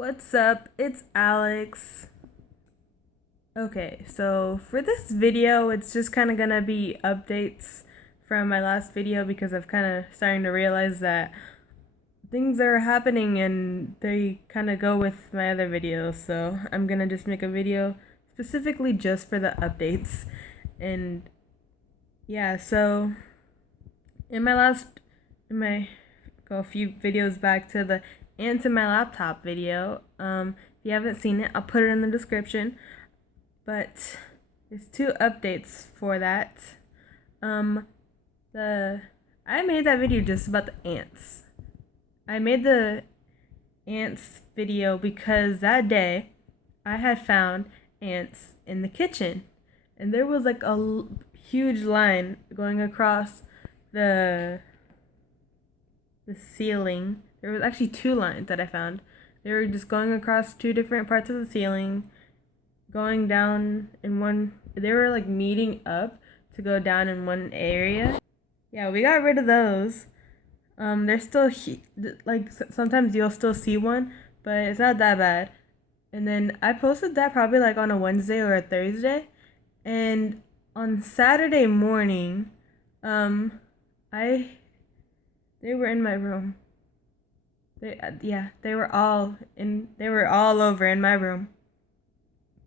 What's up? It's Alex. Okay, so for this video, it's just kind of gonna be updates from my last video because I've kind of starting to realize that things are happening and they kind of go with my other videos. So I'm gonna just make a video specifically just for the updates. And yeah, so in my last, in my, go a few videos back to the ants in my laptop video. If you haven't seen it, I'll put it in the description. But there's two updates for that. The I made that video just about the ants. I made the ants video because that day I had found ants in the kitchen, and there was like a huge line going across the ceiling. There was actually two lines that I found. They were just going across two different parts of the ceiling, going down in one. They were like meeting up to go down in one area. Yeah, we got rid of those. They're still like sometimes you'll still see one, but it's not that bad. And then I posted that probably like on a Wednesday or a Thursday, and on Saturday morning, I they were in my room. They were all in. They were all over in my room.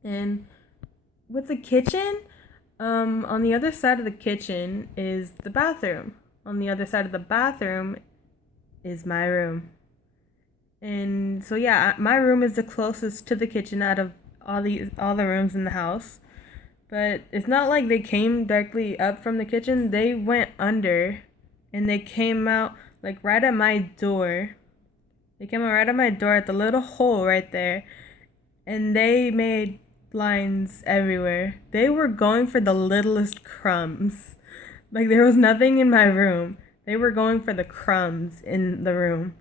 And with the kitchen, on the other side of the kitchen is the bathroom. On the other side of the bathroom is my room. And so yeah, my room is the closest to the kitchen out of all the rooms in the house. But it's not like they came directly up from the kitchen. They went under and they came out like right at my door. They came out right at my door at the little hole right there. And they made lines everywhere. They were going for the littlest crumbs. Like there was nothing in my room. They were going for the crumbs in the room.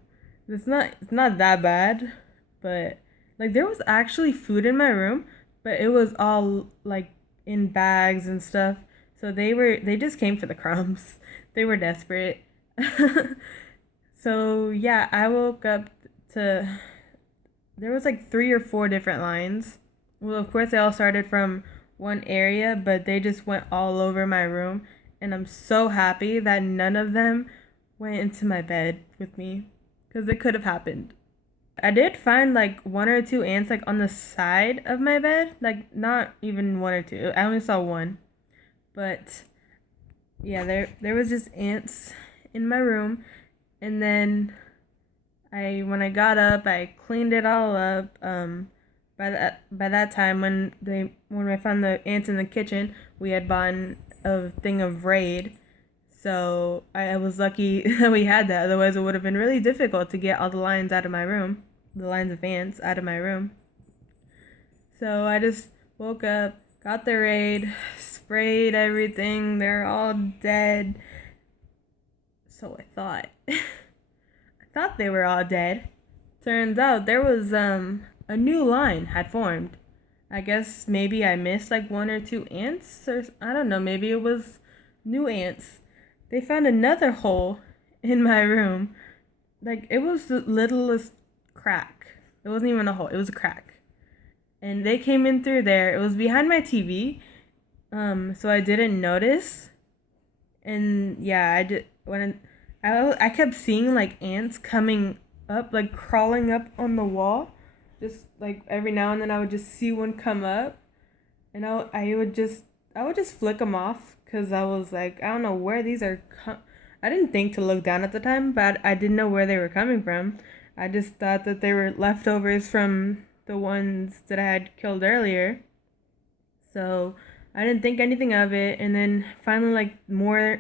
It's not that bad, but like there was actually food in my room, but it was all like in bags and stuff. So they just came for the crumbs. They were desperate. So yeah, I woke up to there was like three or four different lines. Well, of course they all started from one area, but they just went all over my room, and I'm so happy that none of them went into my bed with me because it could have happened. I did find like one or two ants like on the side of my bed, like not even one or two. I only saw one. But yeah, there was just ants in my room, and then when I got up, I cleaned it all up. By that time, when I found the ants in the kitchen, we had bought a thing of Raid, so I was lucky that we had that. Otherwise, it would have been really difficult to get all the lines out of my room, the lines of ants out of my room. So I just woke up, got the Raid, sprayed everything. They're all dead. So I thought. I thought they were all dead. Turns out there was a new line had formed. I guess maybe I missed like one or two ants, or I don't know, maybe it was new ants. They found another hole in my room. Like it was the littlest crack. It wasn't even a hole, it was a crack. And they came in through there. It was behind my TV. So I didn't notice. And yeah, I did when I kept seeing like ants coming up, like crawling up on the wall. Just like every now and then I would just see one come up, and I would just flick them off because I was like, I don't know where these are I didn't think to look down at the time, but I didn't know where they were coming from. I just thought that they were leftovers from the ones that I had killed earlier. So I didn't think anything of it, and then finally like more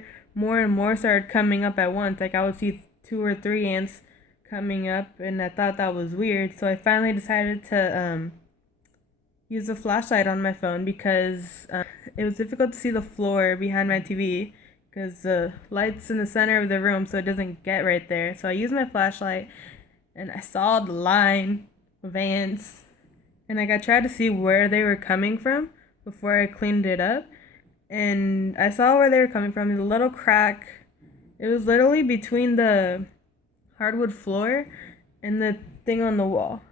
and more started coming up at once. Like I would see two or three ants coming up, and I thought that was weird. So I finally decided to use a flashlight on my phone because it was difficult to see the floor behind my TV because the light's in the center of the room, so it doesn't get right there. So I used my flashlight, and I saw the line of ants, and like I tried to see where they were coming from before I cleaned it up, and I saw where they were coming from. The little crack. It was literally between the hardwood floor and the thing on the wall.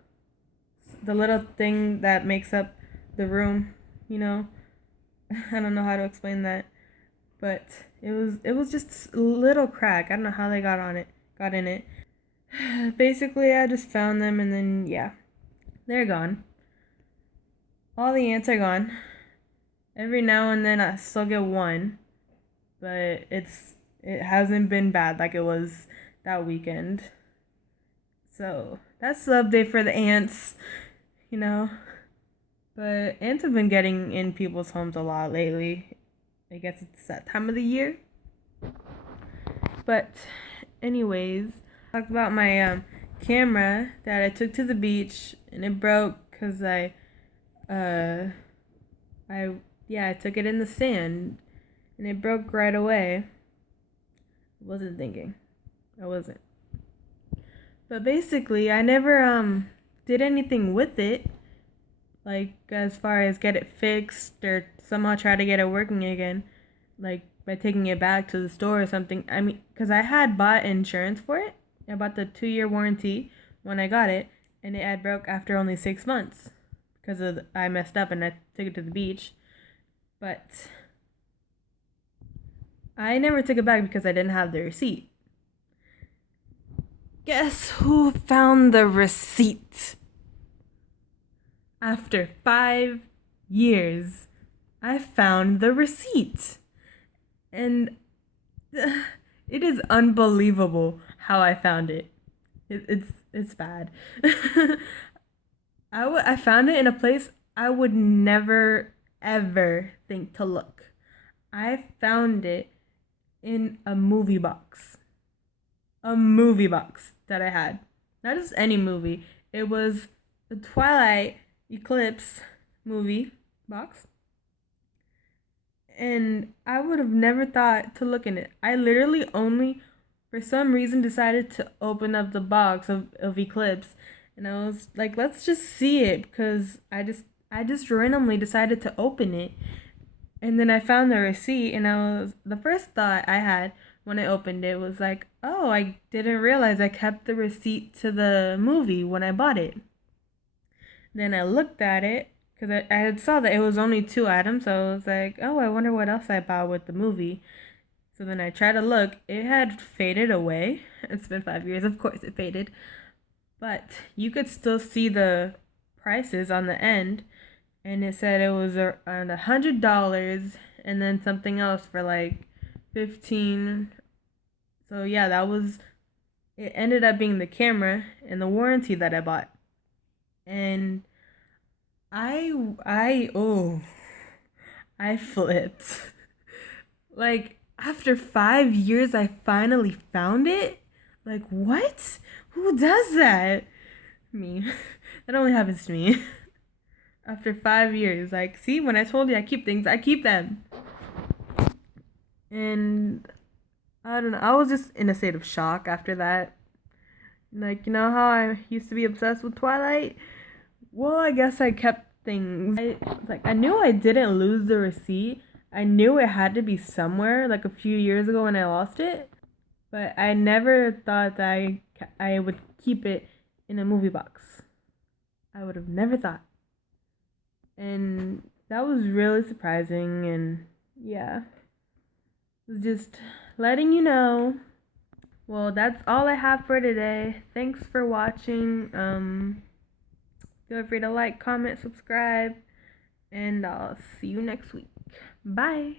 the little thing that makes up the room, you know. I don't know how to explain that, but it was just a little crack. I don't know how they got in it. Basically, I just found them, and then yeah, they're gone. All the ants are gone. Every now and then I still get one, but it hasn't been bad like it was that weekend. So that's the update for the ants, you know. But ants have been getting in people's homes a lot lately. I guess it's that time of the year. But anyways, talk about my camera that I took to the beach and it broke because uh I took it in the sand and it broke right away. I wasn't thinking. I wasn't. But basically, I never did anything with it, like as far as get it fixed or somehow try to get it working again, like by taking it back to the store or something. I mean, because I had bought insurance for it. I bought the 2-year warranty when I got it, and it had broke after only 6 months because I messed up and I took it to the beach. But I never took it back because I didn't have the receipt. Guess who found the receipt? After 5 years, I found the receipt. And it is unbelievable how I found it. It's bad. I found it in a place I would never ever think to look. I found it in a movie box. A movie box that I had. Not just any movie. It was the Twilight Eclipse movie box. And I would have never thought to look in it. I literally only, for some reason, decided to open up the box of Eclipse. And I was like, let's just see it because I just randomly decided to open it. And then I found the receipt and the first thought I had when I opened it was like, oh, I didn't realize I kept the receipt to the movie when I bought it. Then I looked at it because I had saw that it was only 2 items, so I was like, oh, I wonder what else I bought with the movie. So then I tried to look. It had faded away. It's been 5 years, of course it faded. But you could still see the prices on the end, and it said it was around $100 and then something else for like 15. So yeah, it ended up being the camera and the warranty that I bought. And oh, I flipped. Like after 5 years I finally found it. Like what? Who does that? Me. That only happens to me. After 5 years. Like, see, when I told you I keep things, I keep them. And I don't know. I was just in a state of shock after that. Like, you know how I used to be obsessed with Twilight? Well, I guess I kept things. I knew I didn't lose the receipt. I knew it had to be somewhere, like a few years ago when I lost it. But I never thought that I would keep it in a movie box. I would have never thought. And that was really surprising, and yeah. Just letting you know. Well, that's all I have for today. Thanks for watching. Feel free to like, comment, subscribe, and I'll see you next week. Bye.